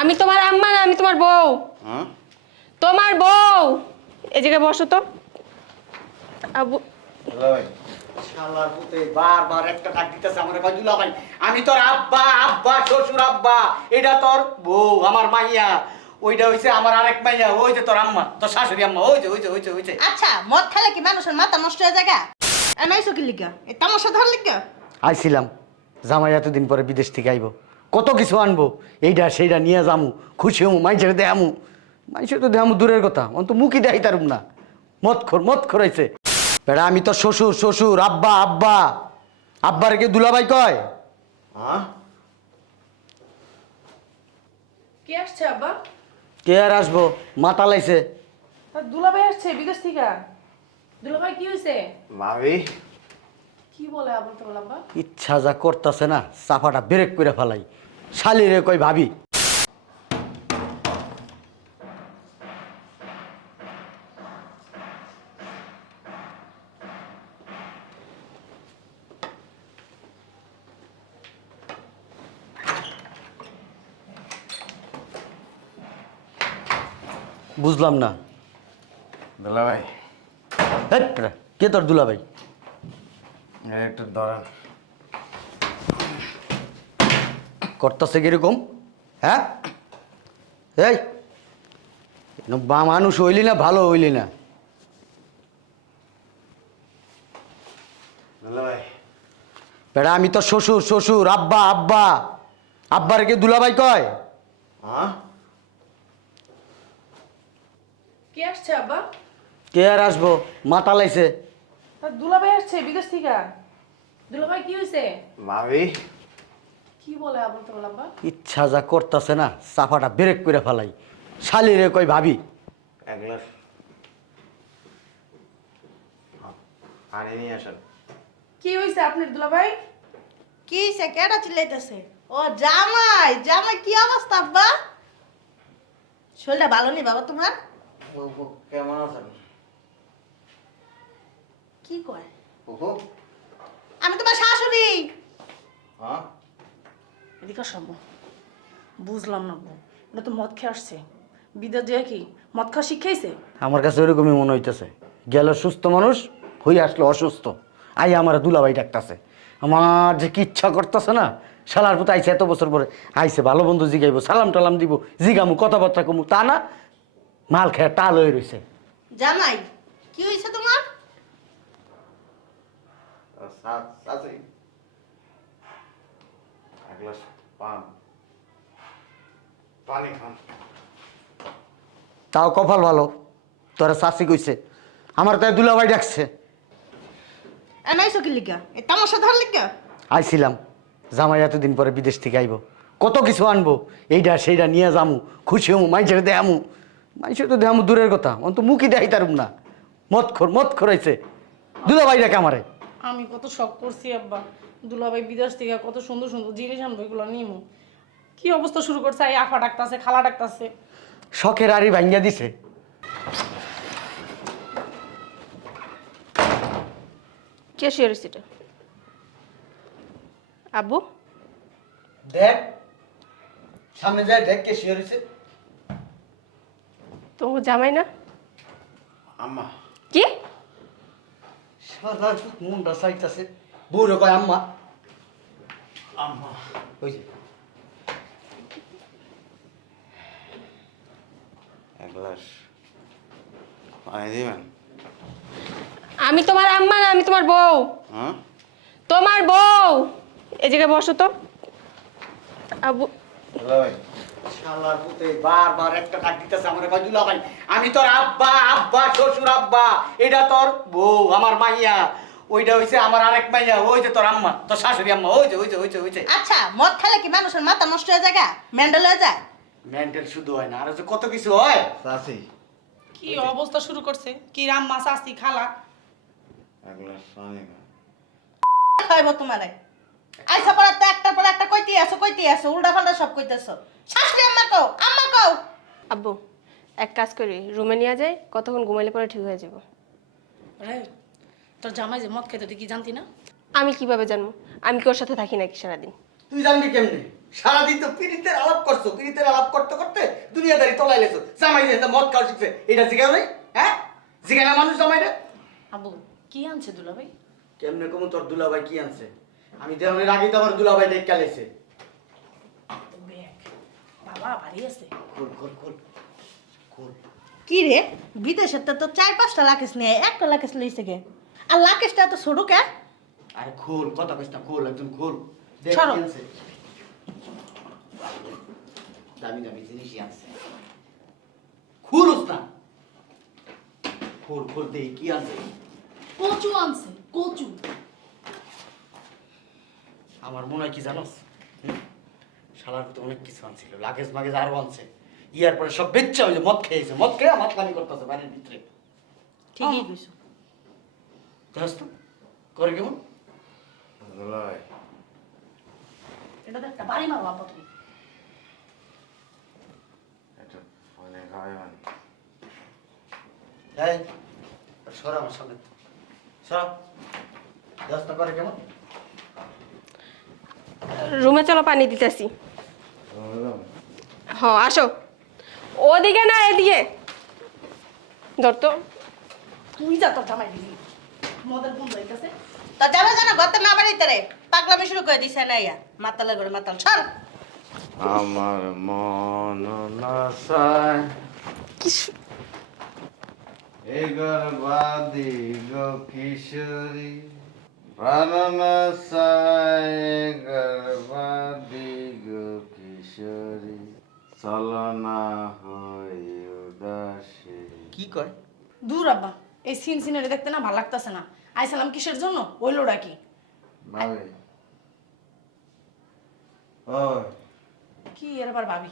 আমি তোমার আম্মা না আমি তোমার বউ। হ্যাঁ? তোমার বউ। এই জায়গায় বসো তো। আবু দুলা শালার পুতে বারবার একটা ডাক দিতেছে আমার দুলা ভাই আমি তোর আব্বা আব্বা শ্বশুর আব্বা এটা তোর বউ আমার মাইয়া। ওইটা হইছে আমার আরেক মাইয়া ওই যে তোর আম্মা তোর শাশুড়ি আম্মা ওই যে ওই যে ওই যে ওই যে। আচ্ছা মদ খেলে কি মানুষের মাথা নষ্ট হয়ে জায়গা এনাইছো কি লিগা? এই তামাশা ধর লিগা? আইছিলাম জামাই এতদিন পরে বিদেশ থেকে আইব। কত কিছু আনব এইটা সেইটা নিয়ে যামু খুশি হমু মাইসের দেহামু মাইসের তো দেহামু দূরের কথা অন্ত মুখই দেখাই তারুম না। মদ খোর মদ খোরাইছে বেড়া আমি তো শ্বশুর শ্বশুর আব্বা আব্বা। আব্বার কে দুলাভাই কয়? হ্যাঁ কে আসছে আব্বা? কে আর আসব? মাথা লাইছে। আর দুলাভাই আসছে বিদেশ থেকে। দুলাভাই কি হয়েছে ভাবি। কি বলে তাবুল আব্বা? ইচ্ছা যা করতেছে না চাপাটা ব্রেক করে ফেলাই। শালিরে কই ভাবি? বুঝলাম না। দুলা ভাই হেট বেটা, কে তোর দুলাভাই? একটু ধরেন করতেছে কীরকম? হ্যাঁ? এই বা মানুষ হইলি না ভালো হইলি না? বেড়া আমি তো শ্বশুর শ্বশুর আব্বা আব্বা। আব্বার কে দুলাভাই কয়? হ্যাঁ? কে আসছে আব্বা? কে আর আসব? মাথা লাইছে। দুলাভাই আসছে বিদেশ থেকে? দুলাভাই কি হয়েছে ভাবি। কি বলে আবুল তাবুল আব্বা? ইচ্ছা যা করতেছে না চাপাটা ব্রেক করে ফেলাই। শালিরে কই ভাবি? এক গ্লাস। পানি নিয়ে আসেন। কি হয়েছে আপনার দুলাভাই? কি হইছে কেডা চিল্লাইতেছে? ও জামাই জামাই কি অবস্থা আব্বা? শরীরটা ভালো নেই বাবা তোমার? কেমন আছেন? কি কয়? বুবু আমি তোমার শাশুড়ি। হ্যাঁ? এদিকে সম্ভব বুঝলাম না বউ এটা তো মদ খেয়ে আসছে। বিদেশ যে কি মদ খাওয়া শিখাইছে আমার কাছে ওরকমই মনে হইতেছে। গেল সুস্থ মানুষ হয়ে আসলো অসুস্থ। আই আমার দুলাভাই ডাকতেছে। আমার যে কি ইচ্ছা করতেছে না শালার পুতো আইছে এত বছর পরে। আইছে ভালো বন্ধু জিগাইবো সালাম টালাম দিব জিগামু কথাবার্তা কমু। তা না মাল খেয়ে টাল হয়ে রয়েছে জামাই কি হয়েছে তোমার? এক গ্লাস পান। পানি খান তাও কপাল ভালো। তোরা চাষি কইছে। আমার তাই দুলাভাই ডাকছে। এনাইছো কি লিগা? এই তামাশা ধর লিগা? আইছিলাম। জামাই এতদিন পরে বিদেশ থেকে আইব। কত কিছু আনব। এইটা সেইটা নিয়ে যামু। খুশি হমু মাইসের দেহামু মাইসের তো দেহামু দূরের কথা। অন্ত মুখই দেখাই তারুম না। মদ খোর মদ খোরাইছে দুলাভাই ডাকে আমারে। আমি কত শখ করছি আব্বা। দুলাভাই বিদেশ থেকে কত সুন্দর সুন্দর জিনিস আনব এগুলো নিমু। কি অবস্থা শুরু করছে? এই আফা ডাকতাছে খালা ডাকতাছে। শখের আড়ি ভাঙ্গিয়া দিছে। কে শিওর এটা? আব্বু? দেখ সামনে যায় দেখ কে শিওর হয়েছে তো জামাই না? আম্মা। কি? সাদা মুন্ডা চাইতাছে। বউরে কয় আম্মা? আম্মা। ওই যে। এক গ্লাস পানি দিবেন? আমি তোমার আম্মা না আমি তোমার বউ। হ্যাঁ? তোমার বউ। এই জায়গায় বসো তো। আবু। ভাই। শালার পুতে বারবার একটা ডাক দিতেছে আমার। কয় দুলা ভাই আমি তোর আব্বা আব্বা শ্বশুর আব্বা এটা তোর বউ আমার মাইয়া। ওইটা হইছে আমার আরেক মাইয়া ওই যে তোর আম্মা তোর শাশুড়ি আম্মা ওই যে ওই যে ওই যে ওই যে। আচ্ছা মদ খেলে কি মানুষের মাথা নষ্ট হয়ে জায়গা মেন্ডেল হয়ে যায়? মেন্টাল শুধু হয় না আর যে কত কিছু হয়। চাচি কি অবস্থা শুরু করছে? কি রাম্মা শাস্তি খালা? এক গ্লাস পানি খাইব তোমারে? আইসা পড়া তো একটার পর একটা কইতে আছো কইতে আছো উল্টা পাল্টা সব কইতেছো। শাশুড়ি আম্মা কও আম্মা কও। আব্বু এক কাজ করি রুমে নিয়ে যাই কতক্ষণ ঘুমাইলে পরে ঠিক হয়ে যাব। এই, তোর জামাই যে মদ খেতে তুই কি জানতি না? আমি কীভাবে জানব? আমি কি ওর সাথে থাকি নাকি সারাদিন? তুই জানবি কেমনে? সারাদিন তো পিড়িতের আলাপ করছ পিড়িতের আলাপ করতে করতে দুনিয়াদারি তলাই লেছো। জামাই যে মদ খাওয়া শিখছে এটা জিগা নাই হ্যাঁ? জিগা না মানুষ জামাই রে আবু কি আনছে দুলাভাই? কেমনে কমু তোর দুলাভাই কি আনছে? আমি দেহনের আগে তো আমার দুলাভাই দেখে লেছে। বাবা ভারী আছে। খোল খোল খোল খোল। কি রে? বিদেশের তো চার পাঁচটা লাকেশ নেই একটা লাকেশ লইছে গে আর লাকেশটা তো ছোট কে? আরে খোল কথা কইস না খোল একদম খোল। দেখ কি আনছে। দামি দামি জিনিসই খুলুস না খোল খোল কি আনছে? কচু আনছে কচু। আমার মনে হয় কি জানোস হুম? শালার তো অনেক কিছু আনছিল লাগেজ মাগেজ আরও আনছে। ইয়ার পরে সব বেচ্চা হয়েছে মদ খেয়েছে মদ খেয়ে মাত পানি করতেছে বাড়ির ভিতরে। ঠিকই কইছো। জানাস তো করে কেমন দুলাভাই এটা তো একটা বাড়ি মারো আব্বা তুমি এটা ফোনে খাওয়াই মানে এই সর আমার সামনে সর জানাস করে কেমন রুমে চলো পানি দিতেছি হ আসো ওদিকে না এদিকে ধর তো তুই যা তোর জামাই দিবি মদের বন্ধ হইতেছে। তা যাবে জানা গত না বাড়িতে রে। পাগলামি শুরু করে দিছে না ইয়া। মাতালে করে মাতাল সর। আমার মন নাসায় এগর বাদি গো কিশোরী। প্রাণ নাসায় এগর বাদি গো কিশোরী। চলনা হই উদাসী। কি কয়? দূর আব্বা। এই সিন সিনারি দেখতে না ভালো লাগতেছে না। আইসালাম কিসের জন্য? ওই লোডা কি? ভাবি। ওই। কি এর আবার ভাবি।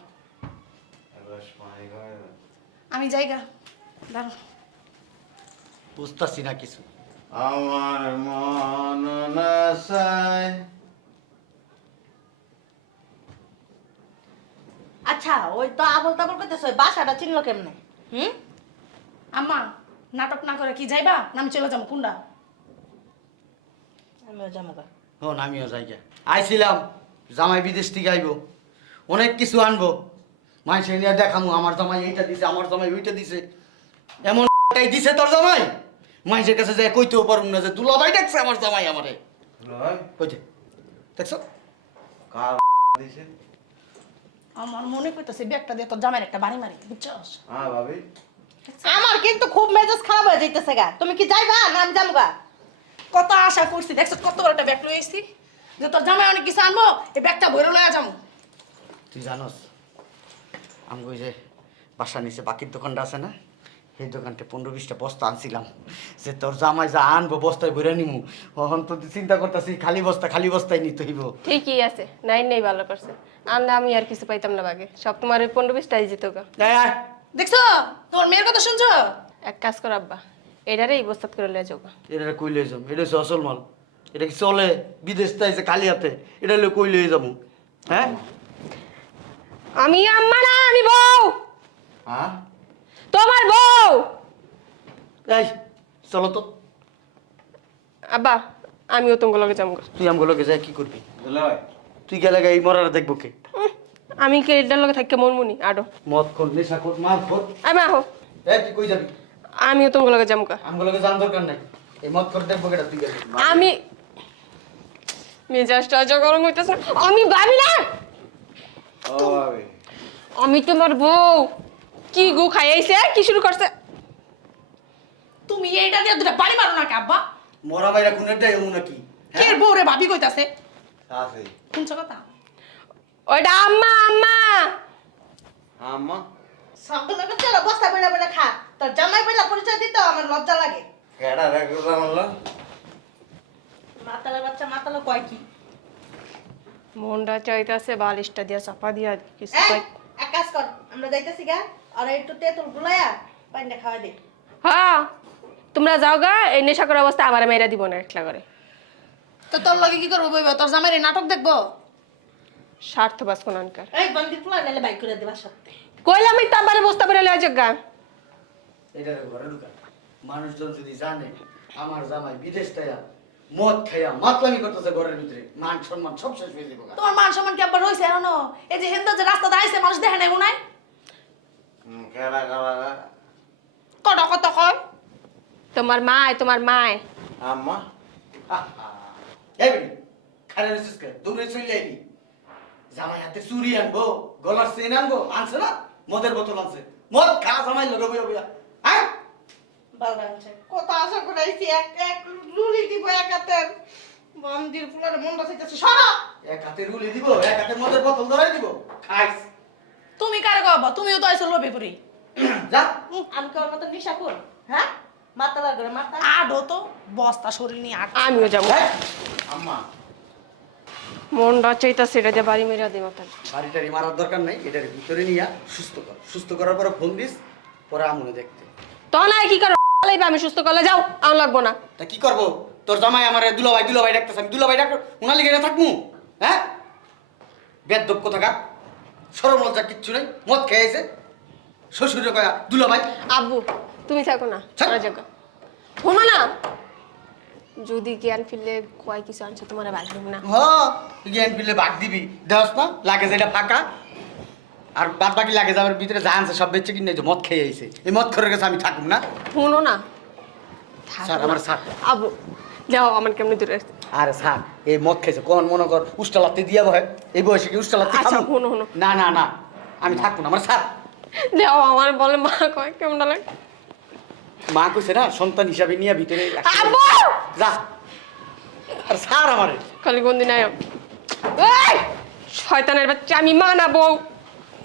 আমি যাইগা দাঁড়া। বুঝতেছি না কিছু। আমার মন নাসায় আচ্ছা ওই তো আবল তাবল করতেছে ওই বাসাটা চিনলো কেমনে? হুম? আম্মা নাটক না করে কি যাইবা? না আমি চলে যাব কুন্ডা? আমিও যাব হন আমিও যাইগা আইছিলাম জামাই বিদেশ থেকে আইবো। অনেক কিছু আনব। মাইসে নিয়ে দেখামু আমার জামাই এইটা দিছে আমার জামাই ওইটা দিছে। এমন দিছে তোর জামাই? মাইসের কাছে যাই কইতেও পারুম না যে দুলাভাই দেখছে আমার জামাই আমারে। কইতে দেখছ? কার দিছে? আমার মনে করতেছে ব্যাগটা দিয়ে তোর জামাইয়ের একটা বাড়ি মারি বুঝছস? হ্যাঁ ভাবি। আমার কিন্তু খুব মেজাজ খারাপ হয়ে যাইতেছে গা। তুমি কি যাইবা না আমি যাব গা? কত আশা করছি দেখছ কত বড় একটা ব্যাগ লয়ে এসেছি? যে তোর জামাই অনেক কিছু আনব এই ব্যাগটা ভরে লয়ে যাব তুই জানোস আমি ওই যে বাসা নিচে বাকির দোকানটা আছে না সেই দোকানটা পনেরো বিশটা বস্তা আনছিলাম। যে তোর জামাই যা আনব বস্তায় ভরে নিমু তখন তো চিন্তা করতেছি খালি বস্তা খালি বস্তায় নিতে হইব। ঠিকই আছে নাই নেই ভালো করছে। আনলে আমি আর কিছু পাইতাম না বাগে। সব তোমার ওই পনেরো বিশটাই যেত গা। দেখছ? তোমার মেয়ের কথা শুনছো? এক কাজ কর আব্বা এটারে এই বস্তাত করে লিয়ে যাও। এটা কই লয়ে যাব এটা হচ্ছে আসল মাল। এটা কি চলে? বিদেশ তাইছে খালি হাতে এটা হলে কই লয়ে যাব? হ্যাঁ? আমি আম্মা না আমি বউ। হ্যাঁ? তোমার বউ। এই চলো তো। আব্বা আমিও তোমার লগে যাব গা। তুই আমগুলোকে যাই কি করবি? তুই গেলে এই মরার দেখব কে? আমি কি এটার লগে থাকতে মনমুনি আডো মদ খোর নেশা খোর মাল খোর আমি আহো। এই তুই কই যাবি? আমিও তোমার লগে যাব গা। আমগুলোকে জান দরকার নাই। এই মদ খোর দেখব কেটা তুই আমি মেজাজটা যা গরম হইতেছে আমি ভাবি না! আমি তোমার বউ। কি গু খাইয়াইছে? কি শুরু করছে? তুমি এইটা দিয়ে দুটা বাড়ি মারো না কে আব্বা? মরা বাইরা খুনের দেয় এমন নাকি? কে বউ রে ভাবি কইতাছে? আছে। শুনছো কথা? ওইটা আম্মা আম্মা। আম্মা? সবগুলোকে চলো বস্তা বেড়া বেড়া খা। তোর জামাই বেলা পরিচয় দিতে আমার লজ্জা লাগে। কেডা রেখে জানলা মাতালে বাচ্চা মাতালে কয় কি? মনটা চাইতেছে বালিশটা দিয়া চাপা দিয়া কিছু কই। এক কাজ কর আমরা যাইতেছি গা আর একটু তেঁতুল গুলাইয়া পানিটা খাওয়া দে। হ্যাঁ তোমরা যাও গা এই নেশা করার অবস্থা আমার মেয়েরা দিব না একলা করে। তো তোর লগে কি করব বইবা? তোর এই নাটক দেখব? স্বার্থ বাস কোন আনকার এই বন্দি ফুলা নাহলে বাইক করে দেবা সত্যি। কইলাম আমি তারপরে বস্তা বেড়ে লয়ে গা। এটা ঘরে ঢুকা। মানুষজন যদি জানে আমার জামাই বিদেশ তাইয়া মদ খাইয়া মাতলামি করতেছে ঘরের ভিতরে মান সম্মান সব শেষ হয়ে যাবে তোমার মান সম্মান কি আব্বা রয়েছে এখনও? এই যে হেন্দা যে রাস্তাতে আইছে মানুষ দেখে নাই উনাই কেডা কেডা কত কত কয় তোমার মায় তোমার মায়। আম্মা। এই খারে রয়েছিস কে? দূরে চলে আইলি। জামাই হাতে চুরি আনব গলার চেন আনব আনছে না? মদের বোতল আনছে। মদ খা জামাই লোক বইয়া বইয়া। হ্যাঁ কত আশা করে আইছি এক এক লুলি দিব এক হাতের মন্দির ফুলার মনটা চাইতেছে। সরা! এক হাতে রুলি দিব এক হাতে মদের বোতল ধরাই দিব। খাইস। তুমি কারে কবা তুমিও তো আইছো লোভে পড়ি। যা। আমি কি ওর মতো নিশা কর হ্যাঁ? মাথা লাগবে মাথা। আডো তো বস্তা শরীর নিয়ে আমিও যাব? আম্মা মনটা চাইতাছে এটা যে বাড়ি মেরা দিই মাথায় বাড়িটারি মারার দরকার নাই এটার ভিতরে নিয়ে সুস্থ কর। সুস্থ করার পরে ফোন দিস পরে আমুনে দেখতে। তখন আর কি করো? লাইবে আমি সুস্থ করলে যাও আমার লাগবো না। তা কি করব? তোর জামাই আমার দুলাভাই দুলাভাই ডাকতেছে আমি দুলাভাই ডাক উনার লিগে না থাকব হ্যাঁ? বেদ কোথাকা সরম লজ্জা কিচ্ছু নেই মদ খেয়েছে। শ্বশুরে কয়া দুলাভাই আব্বু তুমি থাকো না থাক। ওরা জায়গা শোনো না যদি জ্ঞান ফিরলে কয় কিছু আনছে তোমার বাদ দিব না। হ জ্ঞান পিলে বাগ দিবি। দেওয়াস না লাগে যেটা ফাঁকা। আর বাদ বাকি লাগে যাবার ভিতরে যা আনছে সব বেচে কিনে মদ খেয়ে আইছে। এই মদ খরের কাছে আমি থাকুম না। শুনো না। স্যার, আমার স্যার। আব্বু যাও আমার কেমনি দূরে আরে স্যার এই মদ খেয়েছে কোন মনে কর উষ্টালাতে দিয়া বয় এই বয়সে কি উষ্টালাতে আচ্ছা, খাব? হুনো, হুনো। না না না আমি থাকব না আমার স্যার। যাও আমার বলে মা কয় কেমন লাগে? মা কইছে না সন্তান হিসাবে নিয়ে ভিতরে আব্বু! যা। আর স্যার আমারে। খালি কোন দিন আয় এই শয়তানের বাচ্চা আমি মানাবো।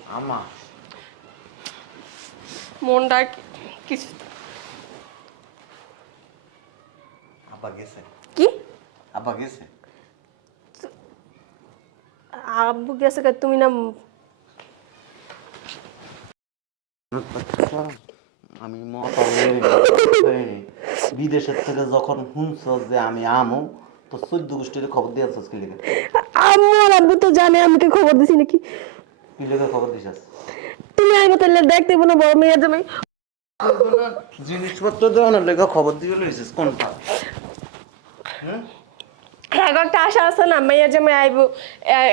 আম্মা মনটা কি- কিছু আব্বা গেছে। কি? আব্বা গেছে। আব্বু গেছে কে তুমি না আমি মত বিদেশের থেকে যখন শুনছ যে আমি আমু তো চোদ্দ গোষ্ঠীর খবর দিয়েছিস কি লিখে। আম্মু আর আব্বু তো জানে আমি তো খবর দিছি নাকি। কি লিখে খবর দিছিস তুমি আইবো তাহলে দেখতে না বড় মেয়ে জামাই জিনিসপত্র দেওয়ানোর লেগে খবর দিয়ে লইছিস কোনটা? হ্যাঁ একটা আশা আছে না মেয়ের জামাই আইবো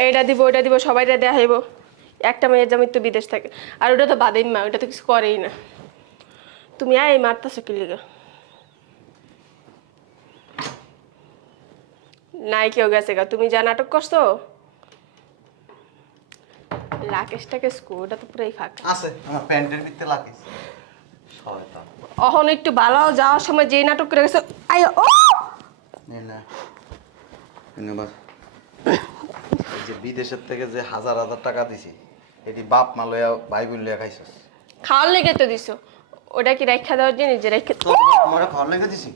এটা দিব ওইটা দিব সবাইটা দেয়া হইব একটা মেয়ের জামাই তো বিদেশ থাকে আর ওটা তো বাদেই মা ওটা তো কিছু করেই না। তুমি আই মারতেছো কি লিগা? নাই কেউ গেছে গা তুমি যা নাটক করছ? ওটা তো পুরাই ফাঁকা। আছে আমার প্যান্টের ভিতরে শয়তান। অহন একটু ভালো যাওয়ার সময় যেই নাটক করে গেছে আই ও! যে বিদেশের থেকে যে হাজার হাজার টাকা দিছি এটি বাপ মা লইয়া ভাই বোন লইয়া খাইছস। খাওয়ার লেগে তো দিছো। ওটা কি রেখা দেওয়ার জিনিস যে রেখে তোর বাপ মারা খাওয়ার লেগে দিছি?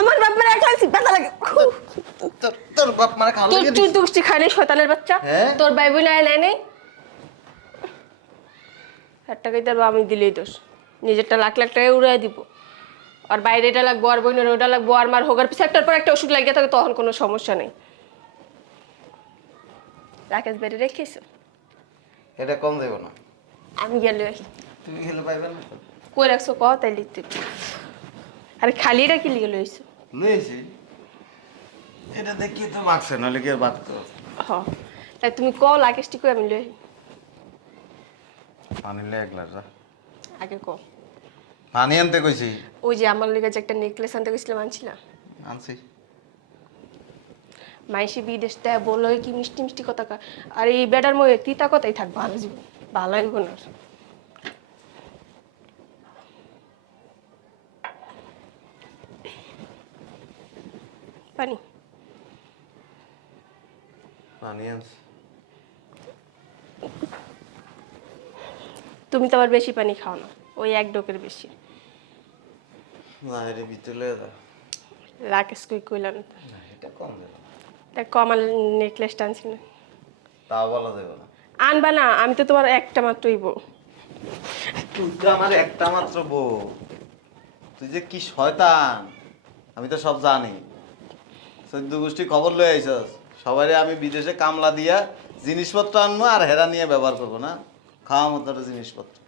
আমার ব্যাপারে রেখা দিছি ব্যথা লাগে। তোর তোর বাপ মারা খাওয়ার তোর তুই দুষ্টি খাই শয়তানের বাচ্চা। হ্যাঁ? তোর ভাই বোন আয় নাই এক টাকাই তার আমি দিলেই দোষ। নিজেরটা লাখ লাখ টাকা উড়াই দিব। আর বাইরে এটা লাগবো আর বোনের ওটা লাগবো আর মার হোগার পিছনে একটার পর একটা ওষুধ লাগিয়ে থাকে তখন কোনো সমস্যা নেই। রাকেশ বেড়ে রেখেছো? এটা কম দেব না। আমি গেলে তুমি খেলে পাইবে না? কই রাখছো ক তাই লিখতে আরে খালিটা কি লিখে লইছো? লইছি। এটা দেখি তো মাগছে নইলে কি বাদ করো হ তাই তুমি ক লাগেজটি কই আমি লই পানি লে এক গ্লাস আগে ক পানি আনতে কইছি। ওই যে আমার লেগে যে একটা নেকলেস আনতে গেছিলাম আনছিলাম আনছি। মাইসি বিদেশ দেয় কি মিষ্টি মিষ্টি কথা আর এই বেটার মধ্যে তিতা কথাই থাক ভালো জীবন ভালো হইব না আর। পানি তুমি তো আবার বেশি পানি খাও না ওই এক ডোকের বেশি। বাইরে ভিতরে রাকেশ কই কইলাম এটা কম দেব। দেখ ক আমার নেকলেসটা আনছি না। তাও বলা দেব না। আনবা না আমি তো তোমার একটা মাত্রই বউ। তুই তো আমার একটা মাত্র বউ। তুই যে কি শয়তান আমি তো সব জানি। চোদ্দ গোষ্ঠী খবর লয়ে আইসস সবাই আমি বিদেশে কামলা দিয়া জিনিসপত্র আনব আর হেরা নিয়ে ব্যবহার করব না। খাওয়া মতো জিনিসপত্র।